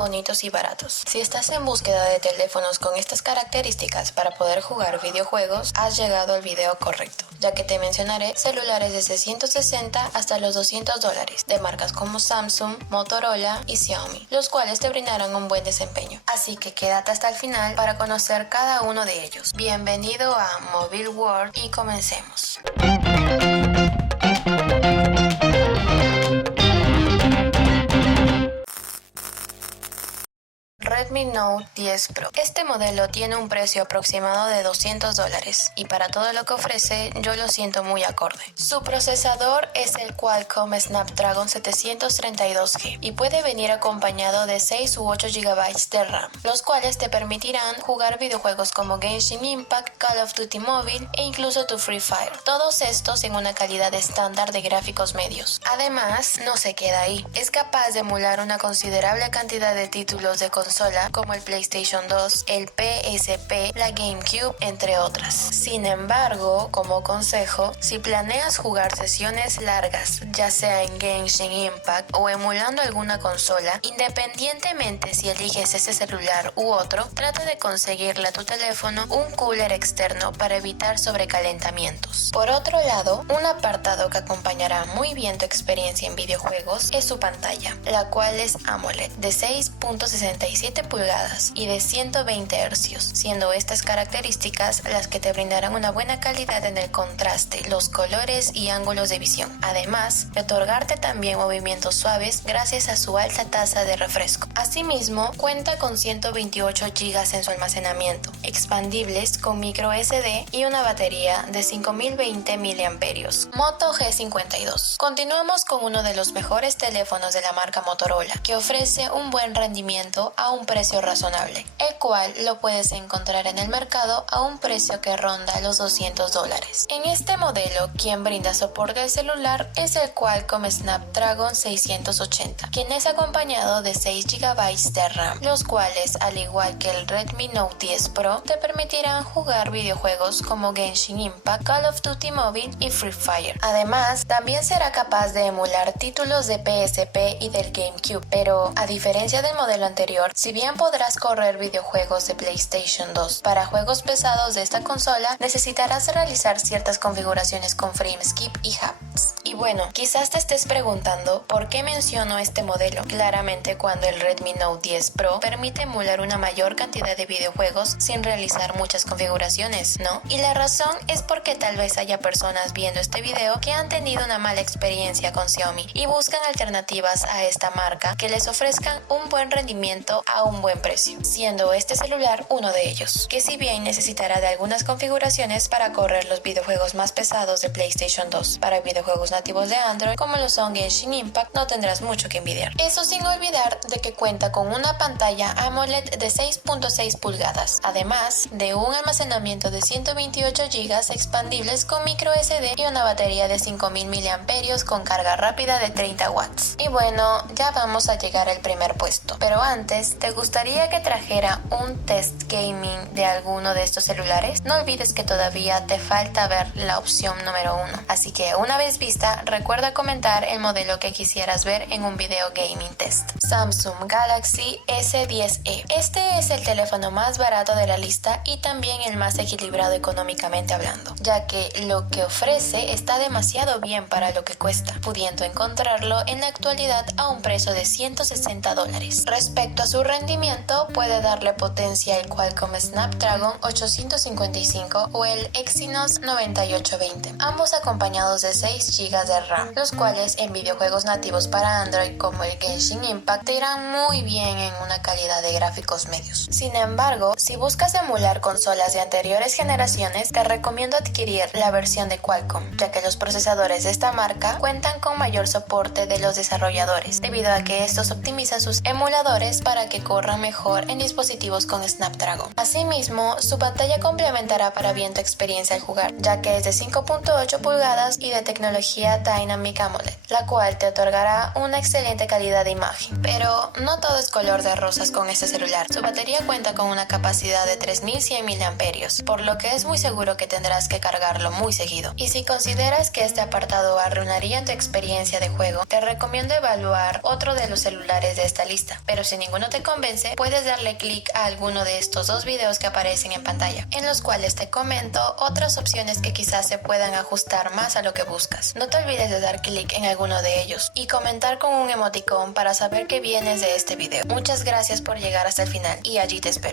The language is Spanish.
bonitos y baratos. Si estás en búsqueda de teléfonos con estas características para poder jugar videojuegos, has llegado al video correcto, ya que te mencionaré celulares desde 160 hasta los $200 de marcas como Samsung, Motorola y Xiaomi, los cuales te brindarán un buen desempeño. Así que quédate hasta el final para conocer cada uno de ellos. Bienvenido a Mobile World y comencemos. Redmi Note 10 Pro. Este modelo tiene un precio aproximado de $200 y para todo lo que ofrece yo lo siento muy acorde. Su procesador es el Qualcomm Snapdragon 732G y puede venir acompañado de 6 u 8 GB de RAM, los cuales te permitirán jugar videojuegos como Genshin Impact, Call of Duty Mobile e incluso tu Free Fire, todos estos en una calidad estándar de gráficos medios. Además, no se queda ahí, es capaz de emular una considerable cantidad de títulos de consola como el PlayStation 2, el PSP, la GameCube, entre otras. Sin embargo, como consejo, si planeas jugar sesiones largas, ya sea en Genshin Impact o emulando alguna consola, independientemente si eliges ese celular u otro, trata de conseguirle a tu teléfono un cooler externo para evitar sobrecalentamientos. Por otro lado, un apartado que acompañará muy bien tu experiencia en videojuegos es su pantalla, la cual es AMOLED de 6.67 pulgadas y de 120 Hz, siendo estas características las que te brindarán una buena calidad en el contraste, los colores y ángulos de visión, además de otorgarte también movimientos suaves gracias a su alta tasa de refresco. Asimismo, cuenta con 128 GB en su almacenamiento, expandibles con micro SD y una batería de 5020 mAh. Moto G52. Continuamos con uno de los mejores teléfonos de la marca Motorola, que ofrece un buen rendimiento a un precio razonable, el cual lo puedes encontrar en el mercado a un precio que ronda los $200. En este modelo, quien brinda soporte al celular es el Qualcomm Snapdragon 680, quien es acompañado de 6 GB de RAM, los cuales, al igual que el Redmi Note 10 Pro, te permitirán jugar videojuegos como Genshin Impact, Call of Duty Mobile y Free Fire. Además, también será capaz de emular títulos de PSP y del GameCube, pero a diferencia del modelo anterior, si bien podrás correr videojuegos de PlayStation 2, para juegos pesados de esta consola necesitarás realizar ciertas configuraciones con frame skip y haptics. Y bueno, quizás te estés preguntando por qué menciono este modelo claramente cuando el Redmi Note 10 Pro permite emular una mayor cantidad de videojuegos sin realizar muchas configuraciones, ¿no? Y la razón es porque tal vez haya personas viendo este video que han tenido una mala experiencia con Xiaomi y buscan alternativas a esta marca que les ofrezcan un buen rendimiento a un buen precio, siendo este celular uno de ellos, que si bien necesitará de algunas configuraciones para correr los videojuegos más pesados de PlayStation 2, para videojuegos nativos de Android como lo son Genshin Impact no tendrás mucho que envidiar. Eso sin olvidar de que cuenta con una pantalla AMOLED de 6.6 pulgadas, además de un almacenamiento de 128 GB expandibles con micro SD y una batería de 5000 mAh con carga rápida de 30 watts. Y bueno, ya vamos a llegar al primer puesto, pero antes, ¿te gustaría que trajera un test gaming de alguno de estos celulares? No olvides que todavía te falta ver la opción número 1, así que una vez vista, recuerda comentar el modelo que quisieras ver en un video gaming test. Samsung Galaxy S10e. Este es el teléfono más barato de la lista y también el más equilibrado económicamente hablando, ya que lo que ofrece está demasiado bien para lo que cuesta, pudiendo encontrarlo en la actualidad a un precio de $160. Respecto a su rendimiento, puede darle potencia el Qualcomm Snapdragon 855 o el Exynos 9820, ambos acompañados de 6 GB de RAM, los cuales en videojuegos nativos para Android como el Genshin Impact te irán muy bien en una calidad de gráficos medios. Sin embargo, si buscas emular consolas de anteriores generaciones, te recomiendo adquirir la versión de Qualcomm, ya que los procesadores de esta marca cuentan con mayor soporte de los desarrolladores, debido a que estos optimizan sus emuladores para que corran mejor en dispositivos con Snapdragon. Asimismo, su pantalla complementará para bien tu experiencia al jugar, ya que es de 5.8 pulgadas y de tecnología tecnología Dynamic AMOLED, la cual te otorgará una excelente calidad de imagen. Pero no todo es color de rosas con este celular. Su batería cuenta con una capacidad de 3100 mAh, por lo que es muy seguro que tendrás que cargarlo muy seguido. Y si consideras que este apartado arruinaría tu experiencia de juego, te recomiendo evaluar otro de los celulares de esta lista. Pero si ninguno te convence, puedes darle clic a alguno de estos dos videos que aparecen en pantalla, en los cuales te comento otras opciones que quizás se puedan ajustar más a lo que buscas. No te olvides de dar clic en alguno de ellos y comentar con un emoticón para saber que vienes de este video. Muchas gracias por llegar hasta el final y allí te espero.